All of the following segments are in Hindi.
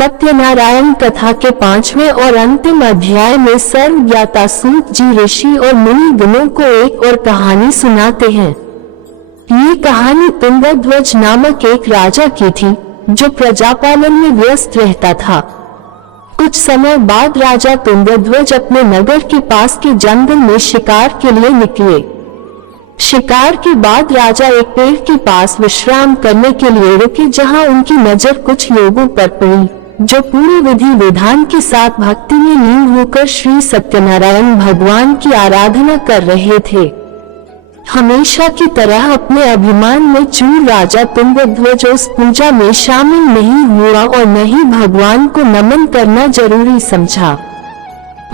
सत्यनारायण कथा के 5वें और अंतिम अध्याय में सर्वज्ञाता सूत जी ऋषि और मुनि गणों को एक और कहानी सुनाते हैं। ये कहानी तुंगध्वज नामक एक राजा की थी जो प्रजापालन में व्यस्त रहता था। कुछ समय बाद राजा तुंगध्वज अपने नगर के पास के जंगल में शिकार के लिए निकले। शिकार के बाद राजा एक पेड़ के पास विश्राम करने के लिए रुके, जहां उनकी नजर कुछ लोगों पर पड़ी जो पूरी विधि विधान के साथ भक्ति में लीन होकर श्री सत्यनारायण भगवान की आराधना कर रहे थे। हमेशा की तरह अपने अभिमान में चूर राजा तुंगध्वज उस पूजा में शामिल नहीं हुआ और न ही भगवान को नमन करना जरूरी समझा।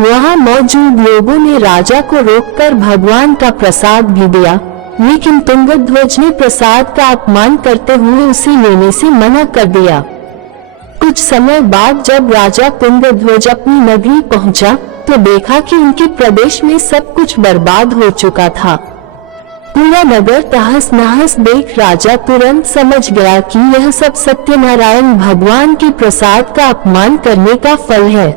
वहां मौजूद लोगों ने राजा को रोककर भगवान का प्रसाद भी दिया, लेकिन तुंगध्वज ने प्रसाद का अपमान करते हुए उसे लेने से मना कर दिया। कुछ समय बाद जब राजा तुंगध्वज अपनी नगरी पहुंचा तो देखा कि उनके प्रदेश में सब कुछ बर्बाद हो चुका था। पूरा नगर तहस नहस देख राजा तुरंत समझ गया कि यह सब सत्यनारायण भगवान के प्रसाद का अपमान करने का फल है।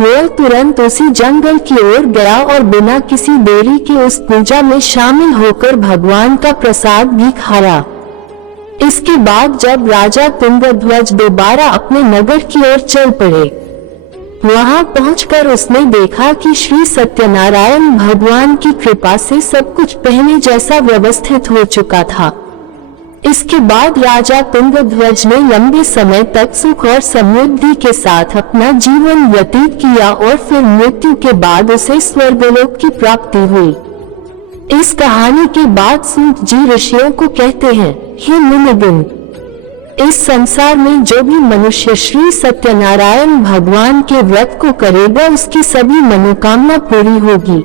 वह तुरंत उसी जंगल की ओर गया और बिना किसी देरी के उस पूजा में शामिल होकर भगवान का प्रसाद भी खाया। इसके बाद जब राजा तुंगध्वज दोबारा अपने नगर की ओर चल पड़े, वहां पहुंचकर उसने देखा कि श्री सत्यनारायण भगवान की कृपा से सब कुछ पहले जैसा व्यवस्थित हो चुका था। इसके बाद राजा तुंगध्वज ने लंबे समय तक सुख और समृद्धि के साथ अपना जीवन व्यतीत किया और फिर मृत्यु के बाद उसे स्वर्गलोक की प्राप्ति हुई। इस कहानी के बाद सूत जी ऋषियों को कहते हैं, हे मुनिगण, इस संसार में जो भी मनुष्य श्री सत्यनारायण भगवान के व्रत को करेगा उसकी सभी मनोकामना पूरी होगी।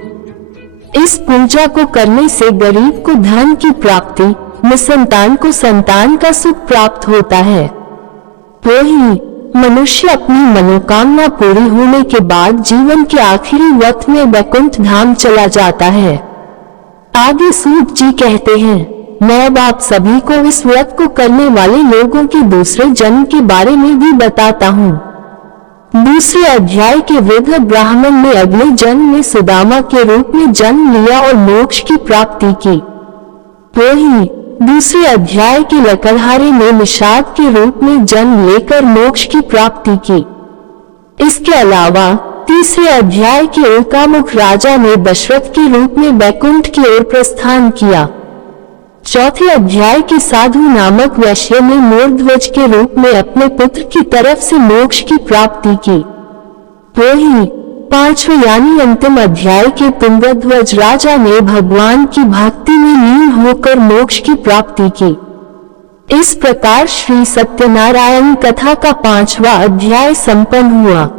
इस पूजा को करने से गरीब को धन की प्राप्ति, निसंतान को संतान का सुख प्राप्त होता है। वही मनुष्य अपनी मनोकामना पूरी होने के बाद जीवन के आखिरी वक्त में वैकुंठ धाम चला जाता है। आगे सूत जी कहते हैं, मैं अब आप सभी को इस व्रत को करने वाले लोगों के दूसरे जन्म के बारे में भी बताता हूँ। दूसरे अध्याय के वृद्ध ब्राह्मण ने अगले जन्म में सुदामा के रूप में जन्म लिया और मोक्ष की प्राप्ति की। वही दूसरे अध्याय के लकड़हारे ने निषाद के रूप में जन्म लेकर मोक्ष की प्राप्ति की। इसके अलावा तीसरे अध्याय के उल्कामुख राजा ने दशरथ के रूप में वैकुंठ की ओर प्रस्थान किया। चौथे अध्याय के साधु नामक वैश्य ने मूर्ध्वज के रूप में अपने पुत्र की तरफ से मोक्ष की प्राप्ति की। वही पांचवें यानी अंतिम अध्याय के तुंगध्वज राजा ने भगवान की भक्ति में लीन होकर मोक्ष की प्राप्ति की। इस प्रकार श्री सत्यनारायण कथा का 5वां अध्याय संपन्न हुआ।